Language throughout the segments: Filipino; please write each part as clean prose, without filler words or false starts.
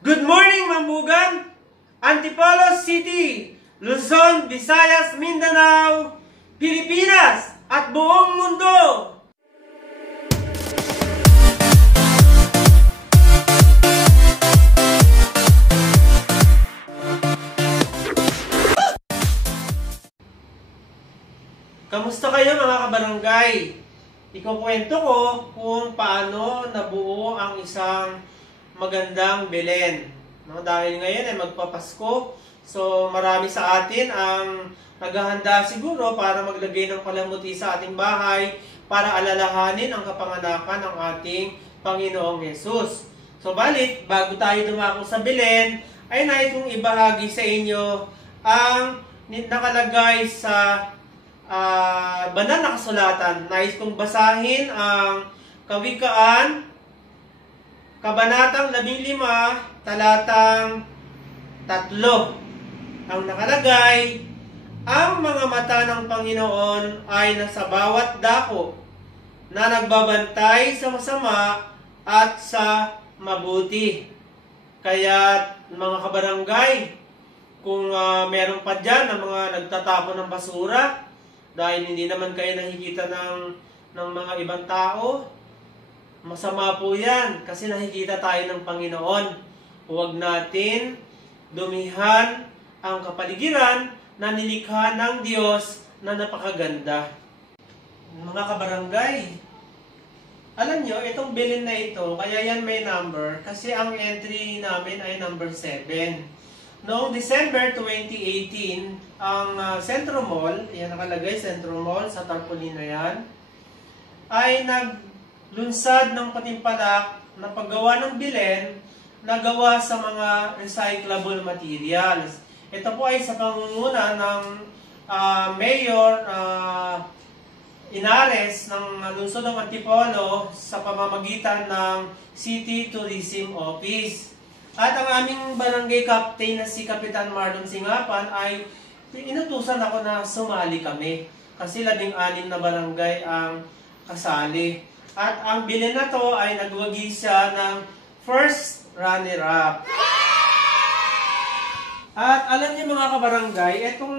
Good morning, Mambugan! Antipolo City, Luzon, Visayas, Mindanao, Pilipinas, at buong mundo! Kamusta kayo mga kabarangay? Ikukwento ko kung paano nabuo ang isang magandang Belen. No, dahil ngayon ay magpapasko, so marami sa atin ang naghahanda siguro para maglagay ng palamuti sa ating bahay para alalahanin ang kapanganakan ng ating Panginoong Yesus. So balit, bago tayo dumako sa Belen, ay nais kong ibahagi sa inyo ang nakalagay sa banal na kasulatan. Nais kong basahin ang Kawikaan, Kabanatang 15, talatang 3. Ang nakalagay, ang mga mata ng Panginoon ay nasa bawat dako na nagbabantay sa masama at sa mabuti. Kaya mga kabarangay, kung meron pa dyan na mga nagtatapon ng basura, dahil hindi naman kayo nakikita ng mga ibang tao, masama po yan kasi nakikita tayo ng Panginoon. Huwag natin dumihan ang kapaligiran na nilikha ng Diyos na napakaganda. Mga kabarangay, alam nyo, itong Belen na ito, kaya yan may number, kasi ang entry namin ay number 7. Noong December 2018, ang Centro Mall, yan nakalagay, Centro Mall, sa tarpaulin na yan, ay naglunsad ng patimpalak na paggawa ng Belen na gawa sa mga recyclable materials. Ito po ay sa pangunguna ng Mayor Inares ng lungsod ng Antipolo sa pamamagitan ng City Tourism Office. At ang aming barangay captain na si Kapitan Marlon Singapan ay inutusan ako na sumali kami. Kasi 16 na barangay ang kasali. At ang Belen na to ay nagwagi siya ng first runner-up. At alam niyo mga kabarangay, itong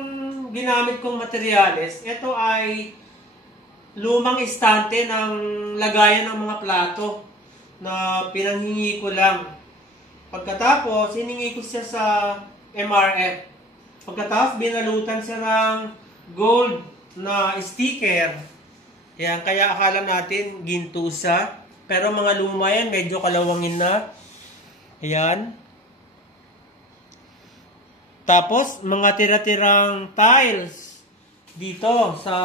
ginamit kong materyales, ito ay lumang estante ng lagayan ng mga plato na pinanghingi ko lang. Pagkatapos, hiningi ko siya sa MRF. Pagkatapos, binalutan siya ng gold na sticker. Yan, kaya akala natin ginto siya. Pero mga luma yan, medyo kalawangin na. Ayan. Tapos, mga tira-tirang tiles dito sa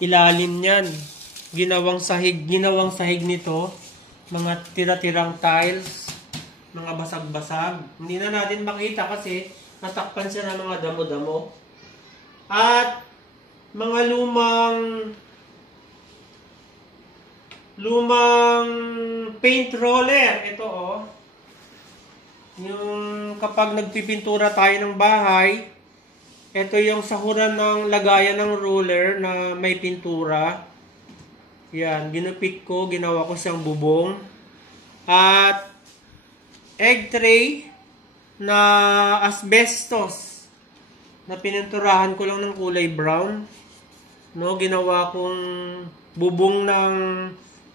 ilalim niyan. Ginawang sahig nito. Mga tira-tirang tiles. Mga basag-basag. Hindi na natin makita kasi natakpan siya ng mga damo-damo. At mga lumang paint roller. Ito oh. Yung kapag nagpipintura tayo ng bahay, ito yung sahuran ng lagayan ng roller na may pintura. Yan, ginupit ko, ginawa ko siyang bubong. At egg tray na asbestos na pininturahan ko lang ng kulay brown. No, ginawa kong bubong ng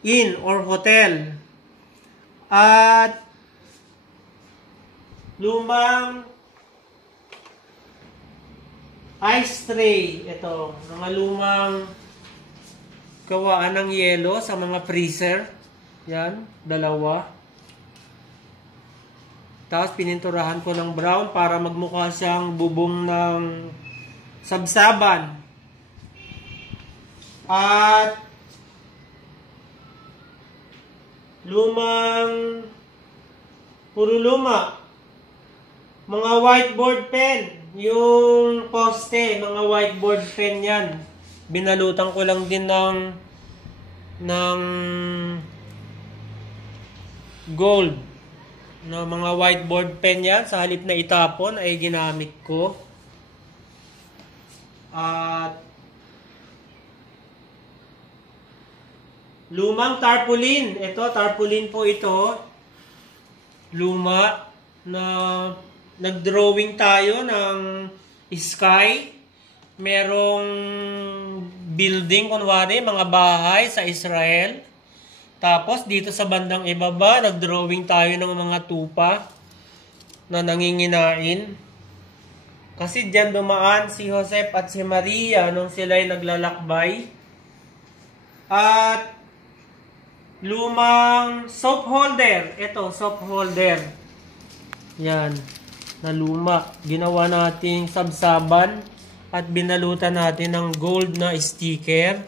inn or hotel. At lumang ice tray. Ito, mga lumang gawaan ng yelo sa mga freezer. Yan, 2. Tapos pininturahan ko ng brown para magmukha siyang bubong ng sabsaban. At puro luma. Mga whiteboard pen. Yung poste, mga whiteboard pen yan. Binalutan ko lang din ng gold. No, mga whiteboard pen yan, sa halip na itapon ay ginamit ko. At lumang tarpaulin. Ito, tarpaulin po ito. Luma. na nag-drawing tayo ng sky. Merong building, kunwari, mga bahay sa Israel. Tapos, dito sa bandang ibaba, nag-drawing tayo ng mga tupa na nanginginain. Kasi diyan dumaan si Joseph at si Maria nung sila'y naglalakbay. At lumang soap holder. Ito, soap holder. Yan, na luma. Ginawa nating sabsaban at binalutan natin ng gold na sticker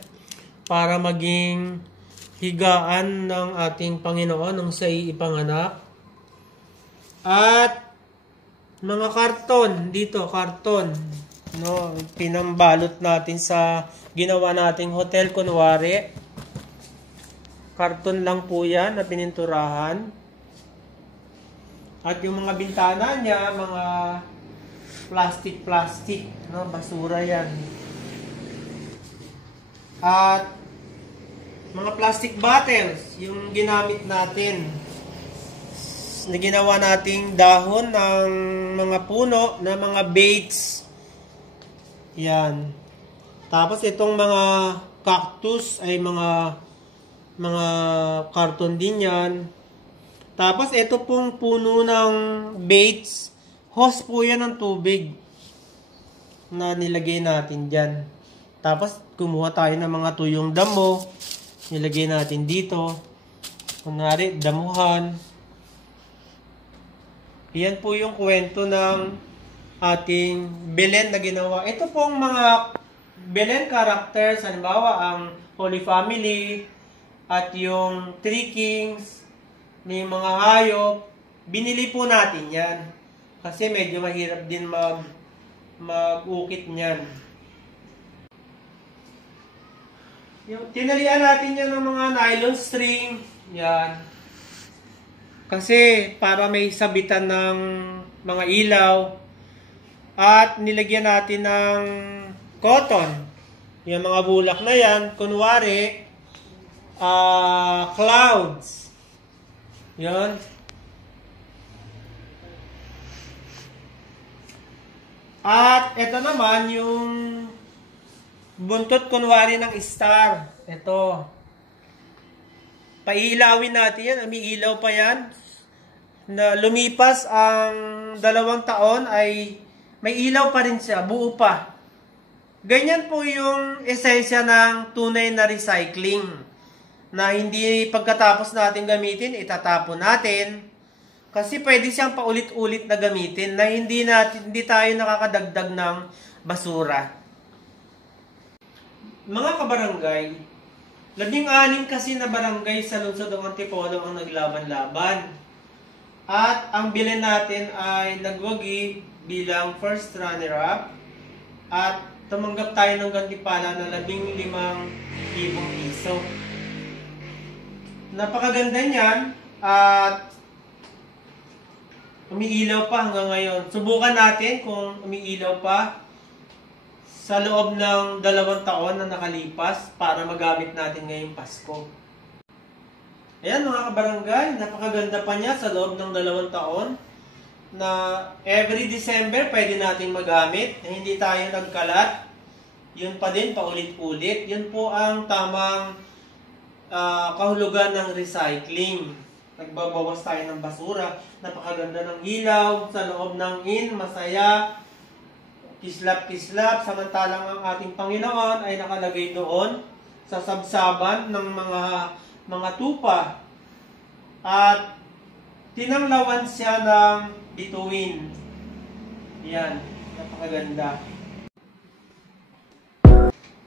para maging higaan ng ating Panginoon nung siya'y ipanganak. At mga karton, dito, karton. No, pinambalot natin sa ginawa nating hotel, kunwari. Karton lang po yan na pininturahan. At yung mga bintana niya, mga plastic, no, basura yan. At mga plastic bottles, yung ginamit natin. Ginawa nating dahon ng mga puno na mga baits. Yan. Tapos itong mga cactus ay mga karton din yan. Tapos ito pong puno ng baits, hose po yan ng tubig na nilagay natin dyan. Tapos kumuha tayo ng mga tuyong damo, nilagay natin dito. Kunwari, damuhan. Yan po yung kwento ng ating Belen na ginawa. Ito pong mga Belen characters, halimbawa ang Holy Family at yung Three Kings, may mga hayop, binili po natin yan. Kasi medyo mahirap din mag-ukit niyan. Tinalian natin yan ng mga nylon string. Yan. Kasi para may sabitan ng mga ilaw. At nilagyan natin ng cotton. Yung mga bulak na yan, kunwari, clouds. Yan. At ito naman yung buntot kunwari ng star. Ito. Paiilawin natin yan. May ilaw pa yan. Na lumipas ang 2 taon ay may ilaw pa rin siya. Buo pa. Ganyan po yung esensya ng tunay na recycling. Na hindi pagkatapos natin gamitin, itatapon natin. Kasi pwede siyang paulit-ulit na gamitin na hindi tayo nakakadagdag ng basura. Mga kabarangay, 16 kasi na barangay sa lungsod ng Antipolo ang naglaban-laban. At ang bilhin natin ay nagwagi bilang first runner-up. At tumanggap tayo ng gantimpala na 15,000 piso. Napakaganda niyan at umiilaw pa hanggang ngayon. Subukan natin kung umiilaw pa sa loob ng 2 taon na nakalipas para magamit natin ngayong Pasko. Ayan mga kabarangay, napakaganda pa niya sa loob ng 2 taon na every December pwede natin magamit na hindi tayo nagkalat. Yun pa din, paulit-ulit. Yun po ang tamang kahulugan ng recycling. Nagbabawas tayo ng basura. Napakaganda ng ilaw sa loob ng masaya. Kislap-kislap, samantalang ang ating Panginoon ay nakalagay doon sa sabsaban ng mga tupa. At tinanglawan siya ng bituin. Yan, napakaganda.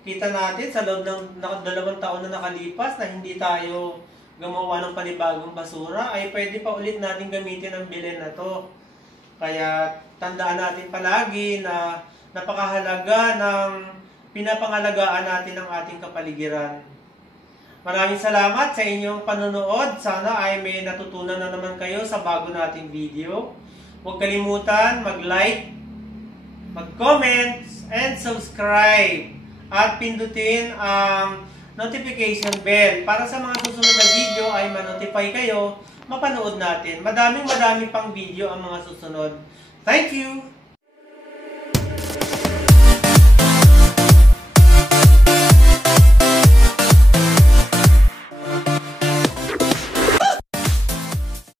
Kita natin sa loob ng 2 taon na nakalipas na hindi tayo gumawa ng panibagong basura, ay pwede pa ulit natin gamitin ang bilhin na to. Kaya tandaan natin palagi na napakahalaga ng pinapangalagaan natin ang ating kapaligiran. Maraming salamat sa inyong panonood. Sana ay may natutunan na naman kayo sa bago nating video. Huwag kalimutan mag-like, mag-comment, and subscribe. At pindutin ang notification bell para sa mga susunod na video ay ma-notify kayo, mapanood natin. Madaming pang video ang mga susunod. Thank you!